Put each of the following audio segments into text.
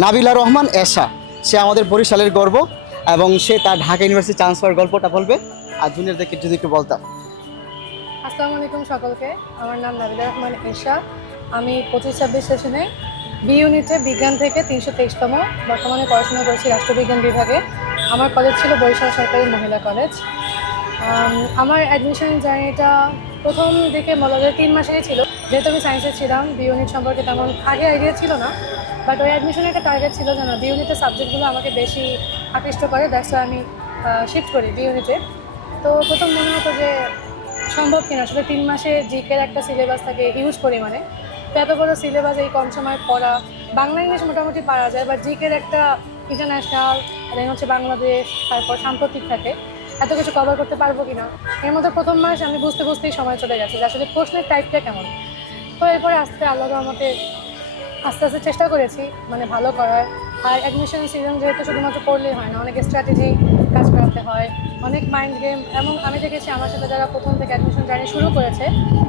নাবিলা রহমান এশা, সে আমাদের বরিশালের গর্ব এবং সে তার ঢাকা ইউনিভার্সিটি চান্স পাওয়ার গল্পটা বলবে। আর জুনিয়রদেরকে যদি একটু বলতাম। আসসালামু আলাইকুম সকলকে, আমার নাম নাবিলা রহমান এশা। আমি 25-26 সেশনে বি ইউনিটে বিজ্ঞান থেকে 323তম, বর্তমানে পড়াশোনা করছি রাষ্ট্রবিজ্ঞান বিভাগে। আমার কলেজ ছিল বরিশাল সরকারি মহিলা কলেজ। আমার অ্যাডমিশন জার্নিটা প্রথম দিকে বলা যায় 3 মাসেরই ছিল। যেহেতু আমি সায়েন্সে ছিলাম, বি ইউনিট সম্পর্কে তেমন আগে আইডিয়া ছিল না, বাট ওই অ্যাডমিশনের একটা টার্গেট ছিল যেন বি ইউনিটের সাবজেক্টগুলো আমাকে বেশি আকৃষ্ট করে, দ্যাটস আমি শিফট করি বি ইউনিটে। তো প্রথম মনে হতো যে সম্ভব কিনা, আসলে 3 মাসে জিকের একটা সিলেবাস থাকে হিউজ পরিমাণে। তো এত বড় সিলেবাস এই কম সময় পড়া, বাংলা ইংলিশ মোটামুটি পারা যায়, বাট জিকের একটা ইন্টারন্যাশনাল, দেন হচ্ছে বাংলাদেশ, তারপর সাম্প্রতিক থাকে, এত কিছু কভার করতে পারবো কিনা। এর মধ্যে প্রথম মাস আমি বুঝতেই সময় চলে গেছে যে আসলে প্রশ্নের টাইপটা কেমন। তো এরপরে আল্লাহর রহমতে আস্তে আস্তে চেষ্টা করেছি মানে ভালো করার। আর অ্যাডমিশন সিজন যেহেতু শুধুমাত্র পড়লেই হয় না, অনেক স্ট্র্যাটেজি কাজ করাতে হয়, অনেক মাইন্ড গেম। এবং আমি দেখেছি আমার সাথে যারা প্রথম থেকে অ্যাডমিশন জার্নি শুরু করেছে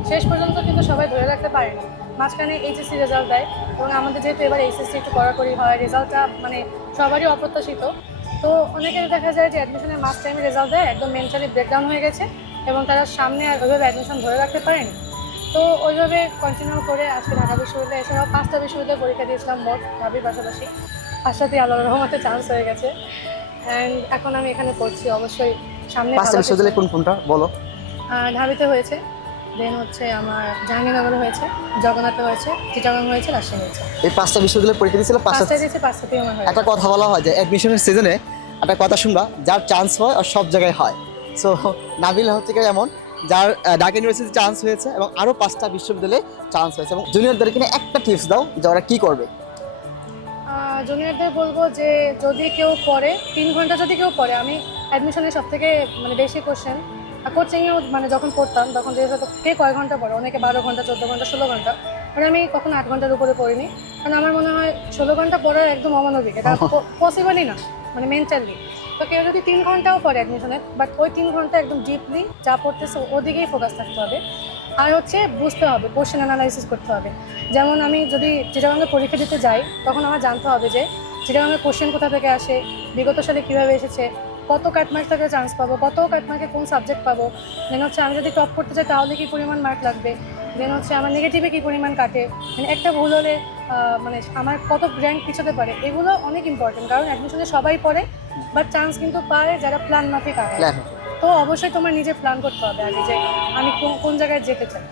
শেষ পর্যন্ত কিন্তু সবাই ধরে রাখতে পারেনি। মাঝখানে এইচএসসি রেজাল্ট দেয়, এবং আমাদের যেহেতু এবার এইচএসসি একটু কড়াকড়ি হয়, রেজাল্টটা মানে সবারই অপ্রত্যাশিত। তো অনেকের দেখা যায় যে অ্যাডমিশনের মাস টাইমে রেজাল্ট দেয়, একদম মেন্টালি ব্রেকডাউন হয়ে গেছে এবং তারা সামনে আর ওইভাবে অ্যাডমিশন ধরে রাখতে পারেনি। তো ওইভাবে কন্টিনিউ করে আজকে ঢাকা বিশ্ববিদ্যালয়ে এছাড়াও 5টা বিশ্ববিদ্যালয়ে পরীক্ষা দিয়েছিলাম মোট, ঢাবির পাশাপাশি। 5টাতেই আল্লাহর রহমতে চান্স হয়ে গেছে, অ্যান্ড এখন আমি এখানে পড়ছি। অবশ্যই সামনে পাঁচটা বিশ্ববিদ্যালয় কোনটা বলো? ঢাবিতে হয়েছে, দেন হচ্ছে আমার জাহাঙ্গীরনগরে হয়েছে, জগন্নাথে হয়েছে, চিটাগাং হয়েছে, রাজশাহী হয়েছে। এই 5টা বিশ্ববিদ্যালয়ে পরীক্ষা দিয়েছিল, 5টায় দিয়েছে, 5টাতেই আমার হয়েছে। একটা কথা বলা হয় যে অ্যাডমিশনের সিজনে একটা কথা শুনবা, যার চান্স হয় আর সব জায়গায় হয়। সো নাবিল হচ্ছে কি এমন, যার ঢাকা ইউনিভার্সিটি চান্স হয়েছে এবং আরও 5টা বিশ্ববিদ্যালয়ে চান্স হয়েছে। এবং জুনিয়রদেরকে নিয়ে একটা টিপস দাও যে ওরা কী করবে। জুনিয়রদের বলবো যে যদি কেউ পড়ে 3 ঘন্টা, যদি কেউ পড়ে, আমি অ্যাডমিশনের সব থেকে মানে বেশি কোশ্চেন কোচিংয়েও মানে যখন পড়তাম তখন যেহেতু কে কয় ঘন্টা পড়ে, অনেকে 12 ঘন্টা, 14 ঘন্টা, 16 ঘন্টা, মানে আমি কখনো 8 ঘন্টার উপরে পড়িনি। কারণ আমার মনে হয় 16 ঘন্টা পড়ার একদম অমানবিক, এটা পসিবলই না মানে মেন্টালি। তো কেউ যদি 3 ঘন্টাও পড়ে অ্যাডমিশনে, বাট ওই 3 ঘন্টা একদম ডিপলি যা পড়তেছে ওদিকেই ফোকাস থাকতে হবে। আর হচ্ছে বুঝতে হবে, কোশ্চেন অ্যানালাইসিস করতে হবে। যেমন আমি যদি চিটাগাংয়ে পরীক্ষা দিতে যাই, তখন আমার জানতে হবে যে চিটাগাংয়ের কোশ্চেন কোথা থেকে আসে, বিগত সালে কীভাবে এসেছে, কত কাটমার্ক থেকে চান্স পাবো, কত কাটমার্কে কোন সাবজেক্ট পাবো, দেন হচ্ছে আমি যদি টপ করতে চাই তাহলে কী পরিমাণ মার্ক লাগবে, দেন হচ্ছে আমার নেগেটিভে কী পরিমাণ কাটে, মানে একটা ভুল হলে মানে আমার কত র্যাঙ্ক পিছোতে পারে। এগুলো অনেক ইম্পর্টেন্ট, কারণ অ্যাডমিশনে সবাই পড়ে, বাট চান্স কিন্তু পায় যারা প্ল্যান মাফিক আগে। তো অবশ্যই তোমার নিজের প্ল্যান করতে হবে আগে যে আমি কোন জায়গায় যেতে চাই।